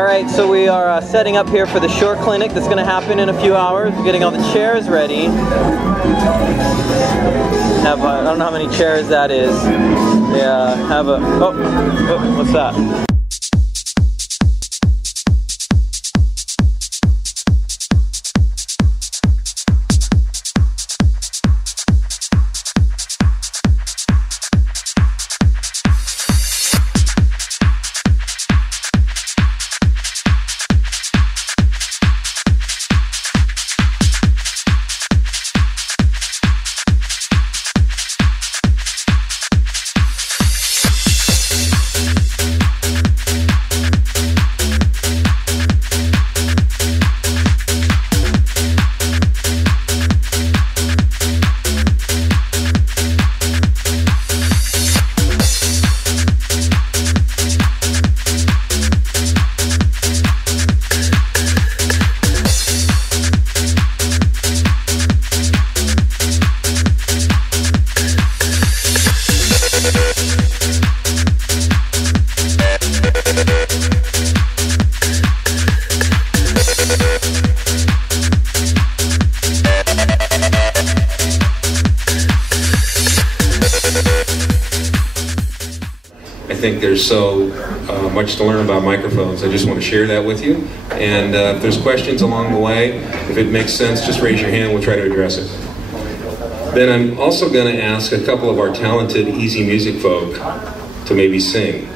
Alright, so we are setting up here for the short clinic that's going to happen in a few hours. We're getting all the chairs ready. I don't know how many chairs that is. Yeah, oh, what's that? I think there's so much to learn about microphones. I just want to share that with you. And if there's questions along the way, if it makes sense, just raise your hand. We'll try to address it. Then I'm also going to ask a couple of our talented Easy Music folk to maybe sing.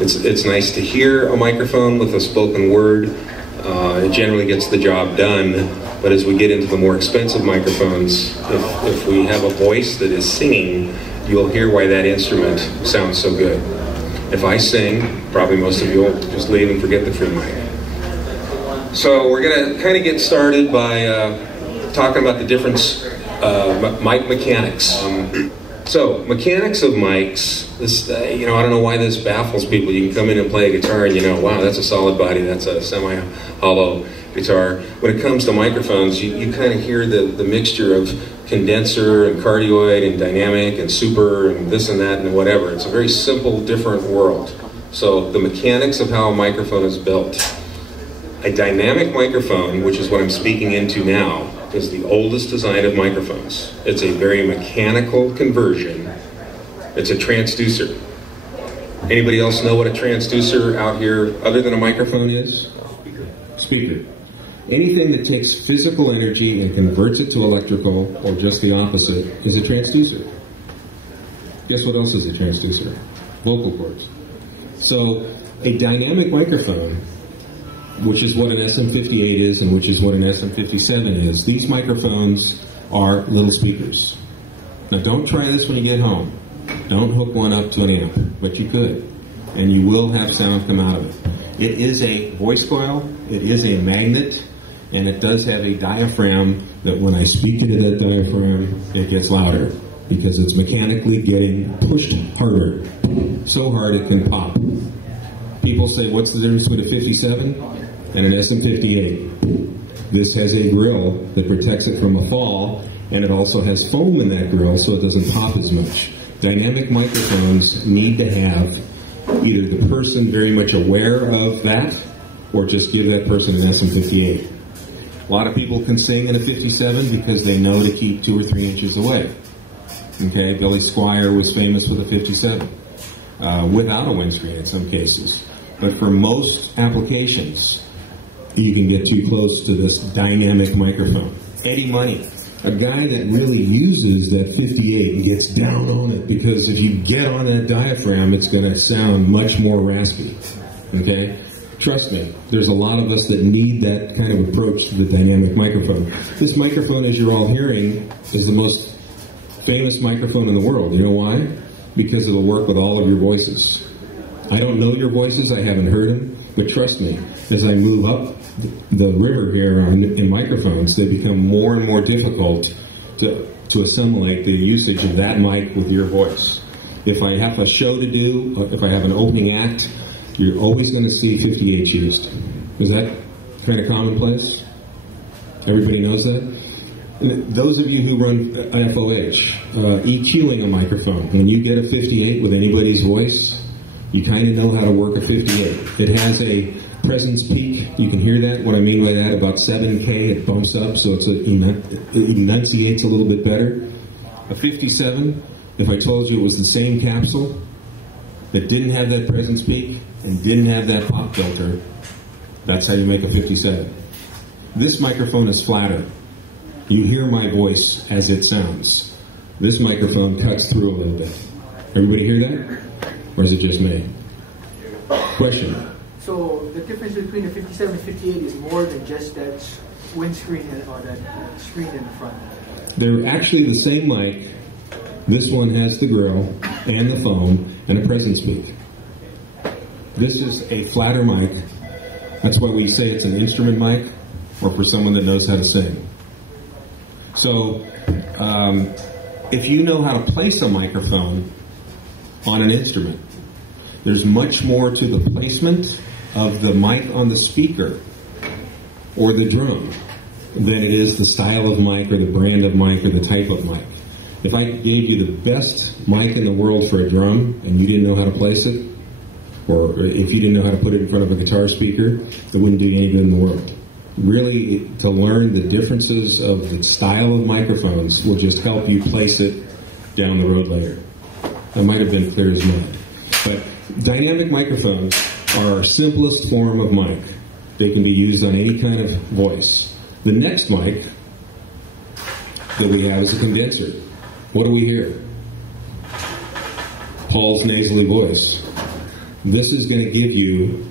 It's nice to hear a microphone with a spoken word. It generally gets the job done. But as we get into the more expensive microphones, if we have a voice that is singing, you'll hear why that instrument sounds so good. If I sing, probably most of you will just leave and forget the free mic. So we're going to kind of get started by talking about the difference mic mechanics. So mechanics of mics. This, I don't know why this baffles people. You can come in and play a guitar, and wow, that's a solid body. That's a semi-hollow guitar. When it comes to microphones, you kind of hear the mixture of condenser and cardioid and dynamic and super and this and that and whatever. It's a very simple, different world. So the mechanics of how a microphone is built. A dynamic microphone, which is what I'm speaking into now, is the oldest design of microphones. It's a very mechanical conversion. It's a transducer. Anybody else know what a transducer out here, other than a microphone, is? Speaker. Anything that takes physical energy and converts it to electrical, or just the opposite, is a transducer. Guess what else is a transducer? Vocal cords. So a dynamic microphone, which is what an SM58 is and which is what an SM57 is, these microphones are little speakers. Now don't try this when you get home. Don't hook one up to an amp, but you could. And you will have sound come out of it. It is a voice coil, it is a magnet, and it does have a diaphragm that when I speak into that diaphragm, it gets louder because it's mechanically getting pushed harder, so hard it can pop. People say, what's the difference between a 57 and an SM58? This has a grill that protects it from a fall, and it also has foam in that grill so it doesn't pop as much. Dynamic microphones need to have either the person very much aware of that or just give that person an SM58. A lot of people can sing in a 57 because they know to keep 2 or 3 inches away. Okay, Billy Squier was famous with a 57, without a windscreen in some cases. But for most applications, you can get too close to this dynamic microphone. Eddie Money, a guy that really uses that 58 and gets down on it, because if you get on that diaphragm, it's going to sound much more raspy. Okay? Trust me, there's a lot of us that need that kind of approach to the dynamic microphone. This microphone, as you're all hearing, is the most famous microphone in the world. You know why? Because it'll work with all of your voices. I don't know your voices, I haven't heard them, but trust me, as I move up the river here in microphones, they become more and more difficult to assimilate the usage of that mic with your voice. If I have a show to do, if I have an opening act, you're always going to see 58 used. Is that kind of commonplace? Everybody knows that? And those of you who run FOH, EQing a microphone, when you get a 58 with anybody's voice, you kind of know how to work a 58. It has a presence peak. You can hear that. What I mean by that, about 7K, it bumps up, so it enunciates a little bit better. A 57, if I told you it was the same capsule that didn't have that presence peak and didn't have that pop filter, that's how you make a 57. This microphone is flatter. You hear my voice as it sounds. This microphone cuts through a little bit. Everybody hear that? Or is it just me? Question? So the difference between the 57 and 58 is more than just that windscreen or that screen in the front. They're actually the same mic. This one has the grill and the foam and a presence peak. This is a flatter mic. That's why we say it's an instrument mic, or for someone that knows how to sing. So, if you know how to place a microphone on an instrument, there's much more to the placement of the mic on the speaker or the drum than it is the style of mic or the brand of mic or the type of mic. If I gave you the best mic in the world for a drum and you didn't know how to place it, or if you didn't know how to put it in front of a guitar speaker, it wouldn't do you any good in the world. Really, to learn the differences of the style of microphones will just help you place it down the road later. That might have been clear as mud. But dynamic microphones are our simplest form of mic. They can be used on any kind of voice. The next mic that we have is a condenser. What do we hear? Paul's nasally voice. This is going to give you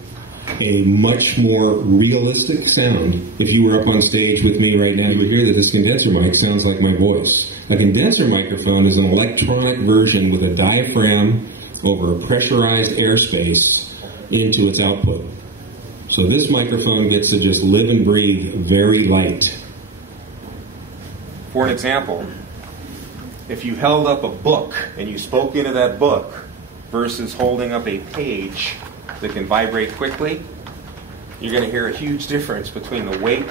a much more realistic sound. If you were up on stage with me right now, you would hear that this condenser mic sounds like my voice. A condenser microphone is an electronic version with a diaphragm over a pressurized airspace into its output. So this microphone gets to just live and breathe very light. For an example, if you held up a book and you spoke into that book versus holding up a page that can vibrate quickly, you're going to hear a huge difference between the weight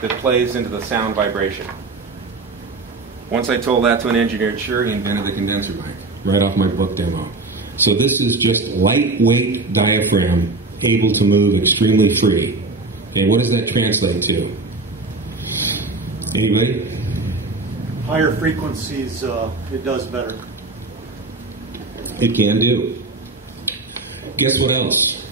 that plays into the sound vibration. Once I told that to an engineer, sure, he invented the condenser mic right off my book demo. So this is just lightweight diaphragm able to move extremely free. Okay, what does that translate to? Anybody? Higher frequencies, it does better. It can do. Guess what else?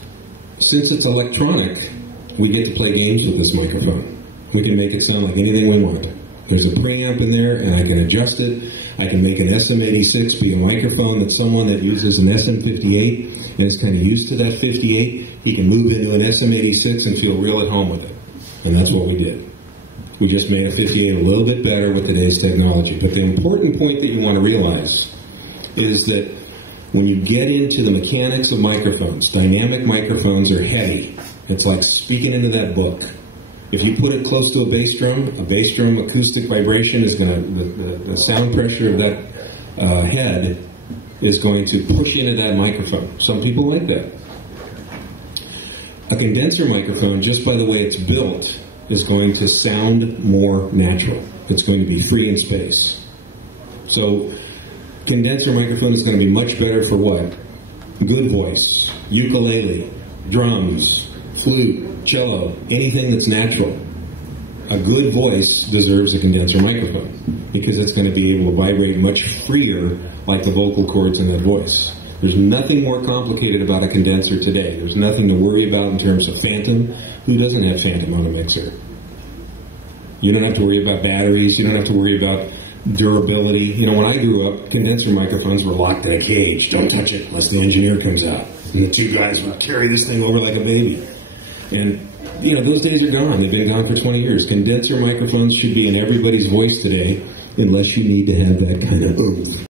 Since it's electronic, we get to play games with this microphone. We can make it sound like anything we want. There's a preamp in there, and I can adjust it. I can make an SM86 be a microphone that someone that uses an SM58 and is kind of used to that 58, he can move into an SM86 and feel real at home with it. And that's what we did. We just made a 58 a little bit better with today's technology. But the important point that you want to realize is that when you get into the mechanics of microphones, dynamic microphones are heavy. It's like speaking into that book. If you put it close to a bass drum acoustic vibration is going to, the sound pressure of that head is going to push into that microphone. Some people like that. A condenser microphone, just by the way it's built, is going to sound more natural. It's going to be free in space. So, condenser microphone is going to be much better for what? Good voice, ukulele, drums, flute, cello, anything that's natural. A good voice deserves a condenser microphone because it's going to be able to vibrate much freer like the vocal cords in that voice. There's nothing more complicated about a condenser today. There's nothing to worry about in terms of phantom. Who doesn't have phantom on a mixer? You don't have to worry about batteries. You don't have to worry about durability. You know, when I grew up, condenser microphones were locked in a cage. Don't touch it unless the engineer comes out. And the two guys would carry this thing over like a baby. And, you know, those days are gone. They've been gone for 20 years. Condenser microphones should be in everybody's voice today unless you need to have that kind of oomph.